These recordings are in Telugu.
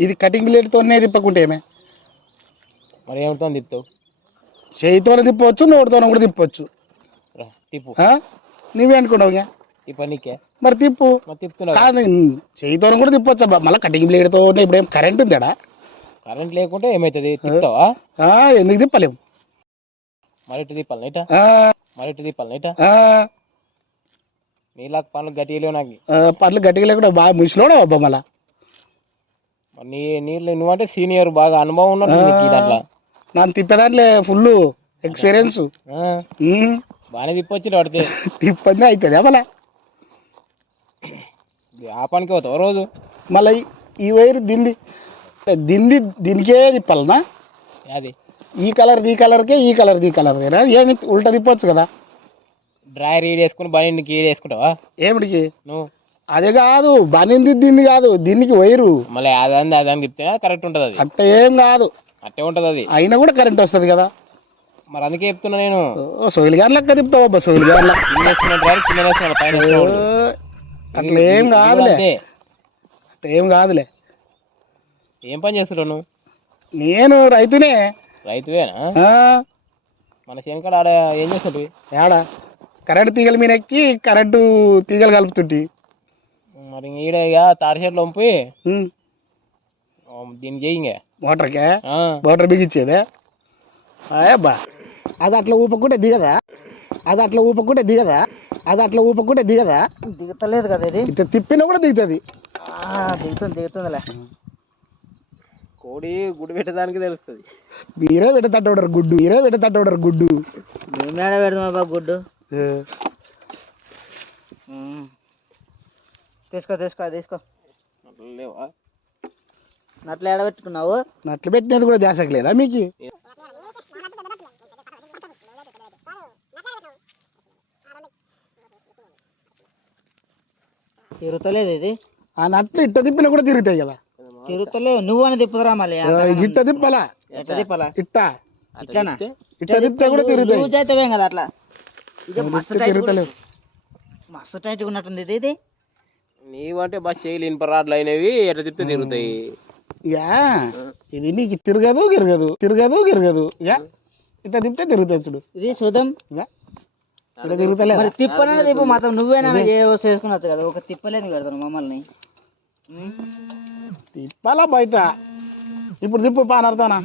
ఇది కటింగ్ బ్లేడ్తోనే తిప్పకుంటే ఏమే? మరి ఏమితో తిప్పుతావు? చేయితోనే తిప్పవచ్చు నోటితోనే కూడా తిప్పవచ్చు. తిప్పు? నువ్వే అనుకున్నావు ఇక. తిప్ప నీకే. మరి తిప్పు. మరి తిప్పుతున్నావు కాదు. చేయితోనే కూడా తిప్పవచ్చు అబ్బా. మళ్ళీ కటింగ్ బ్లేడ్తో ఇప్పుడు ఏం కరెంట్ ఉందాడా కరెంట్ లేకుంటే ఏమవుతుంది తిప్పుతావా? ఎందుకు తిప్పలేము మరి ఇటు తిప్పాలి నైట? ఆ, మరి ఇటు తిప్పాలి నైట? ఆ, నీలాగా పనులు గట్టిగా లేవు నాకు. పళ్ళు గట్టిగా లేకుండా బాగా ముసిలోడా అబ్బా మళ్ళా. నీ నీళ్ళు నువ్వంటే సీనియర్ బాగా అనుభవం ఉన్నట్టు నీకు ఈ దాంట్లో. నన్ను తిప్పేదాంట్లో ఫుల్ ఎక్స్పీరియన్స్. ఆ, బాగానే తిప్పొచ్చు పడితే తిప్పదే అవుతుంది మళ్ళా ఆ పనికి పోతావు రోజు? మళ్ళీ ఈ వైరు దిండి దిండి దీనికే తిప్పాలనా? అది ఈ కలర్ ఈ కలర్కే ఈ కలర్ ఈ కలర్ ఏమి ఉల్టా తిప్పొచ్చు కదా. డ్రాయర్ ఈడ్ వేసుకుని బనీకి ఈడ్ వేసుకుంటావా ఏమిటికి? నువ్వు? అదే కాదు బనింది దీన్ని కాదు దీనికి వైరు. మళ్ళీ అదని అదని తిప్పితే కరెక్ట్ ఉంటుంది అది. అట్ట ఏం కాదు. అట్టే ఉంటుంది అది. అయినా కూడా కరెంట్ వస్తుంది కదా. మరి అందుకే చెప్తున్నా నేను. ఓ సోయిల్ గారి లెక్క తిప్పుతావు అబ్బా సోయిల్ గారి. అట్లా ఏం కాదులే. అట్లా ఏం కాదులే. ఏం పని చేస్తున్నావు నువ్వు? నేను రైతునే. రైతువేనా? మన శనికాడ ఆడ ఏం చేస్తుంటివి? ఏడా కరెంట్ తీగల మీద ఎక్కి కరెంటు తీగలు కలుపుతుంటి. మరి ఈడ ఇక తాడి చెట్లు వంపి ఉమ్, దీన్ని చేయి ఇంక మోటార్కే మోటార్ బిగించేదే అయ్యబ్బా. అది అట్లా ఊపకుంటే దిగదా? అది అట్లా ఊపకుంటే దిగదా? అది అట్లా ఊపకుంటే దిగదా? దిగుతలేదు కదా ఇది. ఇట్లా తిప్పినా కూడా దిగుతుంది. ఆ, దిగుతుంది దిగుతుందిలే. కోడి గుడి పెట్టడానికి తెలుస్తుంది. మీరే పెట్టతట్టు గుడ్డు మీరే పెట్టతట్టు గుడ్డు. మేము ఏడ పెడదాం అబ్బా గుడ్డు. తీసుకో తీసుకో తీసుకో. లేవా? నట్లు ఏడ పెట్టుకున్నావు నట్లు పెట్టినది కూడా దేశకలేదా మీకు? తిరుగుతలేదు ఇది. ఆ నట్లు ఇట్ట తిప్పినా కూడా తిరుగుతాయి కదా. తిరుగుతలేవు. నువ్వు అని తిప్పుదురా మళ్ళీ. ఇట్ట తిప్పాలా? ఎట్లా తిప్పాలా? ఇట్ట? ఇట్లానా ఇట్ట? తిప్పితే కూడా తిరుగుతాయి. కదా అట్లా? ఇది మస్తు టైట్ మస్తు టైట్ ఉన్నట్టుంది ఇది ఇది. నీవంటే బస్ చేయలు ఇనుప రాడ్లు అయినవి ఎట్లా తిప్పితే తిరుగుతాయి. ఇక ఇది నీకు తిరగదు గిరగదు. తిరగదు గిరగదు. ఇక ఇట్ట తిప్పితే తిరుగుతాయి చూడు. ఇది చూద్దాం ఇక ఇట్ట తిరుగుతలే మరి తిప్పనే తిప్పు మాత్రం నువ్వేనా ఏ చేసుకున్నచ్చు కదా ఒక తిప్పలేదు పెడతాను మమ్మల్ని. తిప్పాలా బయట? ఇప్పుడు తిప్పు పానర్తోనా?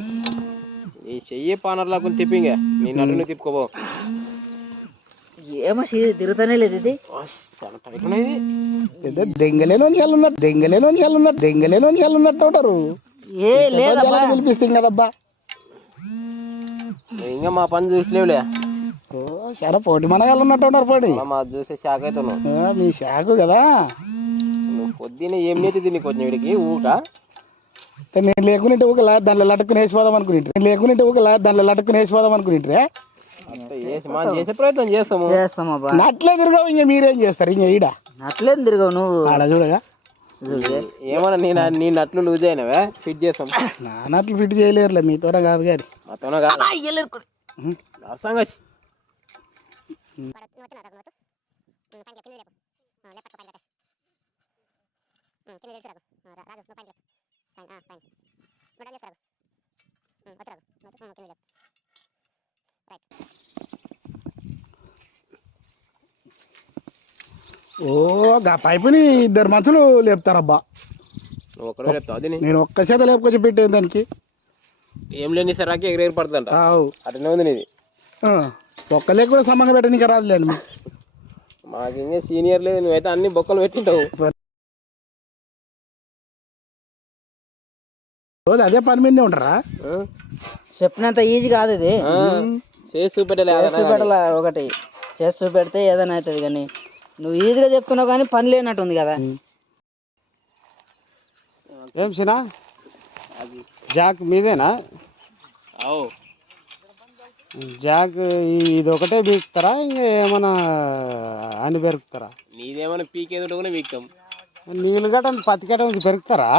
ఈ చెయ్యి పానర్ లాక్కుని తిప్పి ఇంక నీ నటుని తిప్పుకోబో ఏమో తిరుగుతానే లేదు ఇది. ఉంటారు. ఏ లేదబ్బా. పిలిపిస్తాం కదబ్బా. ఇంకా మా పని చూసలేవులే. ఓ, చాలా పోటీ మనగాళ్ళు ఉన్నట్టు ఉన్నారు పోటీ. మా షాక్ అవుతున్నావు ఆ, మీ షాకు కదా. నువ్వు పొద్దున్నే ఏం నేతి తిని కొంచెం వీడికి ఊక? అయితే నేను లేకుంటే ఒక దాంట్లో లటుకుని వేసిపోదాం అనుకుని నేను లేకుంటే ఒక దాంట్లో లటుకుని వేసిపోదాం అనుకునింటే అట్లా చేసి ప్రయత్నం చేస్తాము. చేస్తామబ్బా నట్లే తిరగవు ఇంక మీరేం చేస్తారు? ఇంక ఈడ? అట్లేదు తిరగవు నువ్వు. ఆడ చూడగా? చూడు. ఏమన్నా నీ నా- నట్లు లూజ్ అయినవే? ఫిట్ చేస్తాం. నా నట్లు ఫిట్ చేయలేరులే మీతోనే కాదు కానీ. మొత్తం కాదు. అర్థంగా ఓ గా పైపుని ఇద్దరు మనుషులు లేపుతారబ్బా. నువ్వు ఒక్కడే చెప్తావు అది నీ- నేను ఒక్క చేత లేపుకొచ్చి పెట్టేది దానికి. ఏం లేని సరాకి ఎగిరేరు పడుతుందంట. ఆవు. అట్లనే ఉంది నీది. ఆ, ఒక్క లేక కూడా సమంగా పెట్టనీకి రాదులేండి మీకు మాకు ఇంకా సీనియర్ లేదు నువ్వైతే అన్ని బొక్కలు పెట్టింటావు. రోజు అదే పని మీదనే ఉంటారా ఆ? చెప్పినంత ఈజీ కాదు ఇది. ఆ, చేసి చూపెట్టలే చేసి చూపెట్టాల ఒకటి. చేసి చూపెడితే ఏదైనా అవుతుంది కానీ నువ్వు ఈజీగా చెప్తున్నావు కానీ పని లేనట్టుంది కదా. ఏం సినా? జాక్ మీదేనా? జాక్ ఈ- ఇది ఒకటే బీకుతారా? ఇంకా ఏమైనా అని పెరుకుతారా నీదేమైనా పీకేది కూడా వీక్తాం నీళ్ళు గట్ట పత్తి గట్ట పెరుకుతారా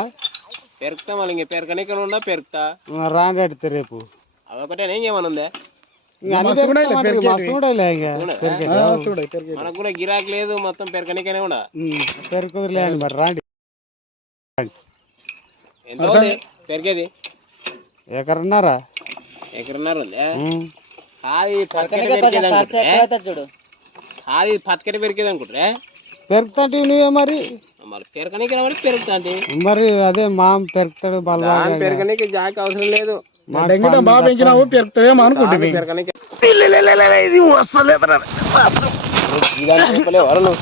పెరుకుతా మళ్ళీ ఇంకా పెరకనికలు ఉండా పెరుకుతా రాండి అడితే రేపు. అదొకటేనా? ఇంకేమైనా ఉందా? మనకు కూడా గిరాకీ లేదు మొత్తం పెరకనికనే కూడా. మరి రాండి. ఎంత ఉంది? పెరిగేది? ఎకరన్నారా? ఉందా. అది చూడు. అది అనుకుంటారే నువ్వే మరి? మరి పెరుగుతాండి మరి అదే మామ పెరుగుతాడు బలవాగా దాని పెరగనీకి జాకి అవసరం లేదు. డెంగిటం బాగా పెంచినావు పెరుగుతావేమో అనుకుంటుంది వరు నువ్వు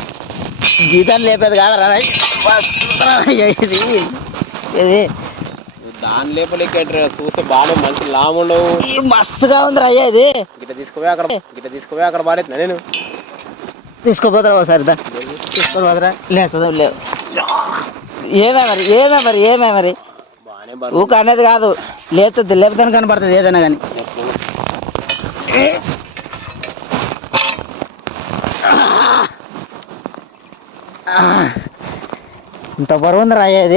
గీతాన్ని లేపేది కాదరా. ఇది ఇది. దాని లేపలేక చూస్తే బాగానే మంచి లాభం ఉండవు మస్తుగా ఉందిరా అయ్యా ఇది. గిట్ట తీసుకుపోయి అక్కడ గిట్ట తీసుకుపోయి అక్కడ పారేస్తున్నా నేను? తీసుకోపోతారా ఒకసారి దా. తీసుకొని పోతారా లేదు లేవు. ఏమే మరి? ఏమే మరి? ఏమే మరి? ఊక అనేది కాదు. లేతుంది లేపుతాను కనబడుతుంది ఏదైనా కానీ ఇంత బరువు ఉంది రాయేది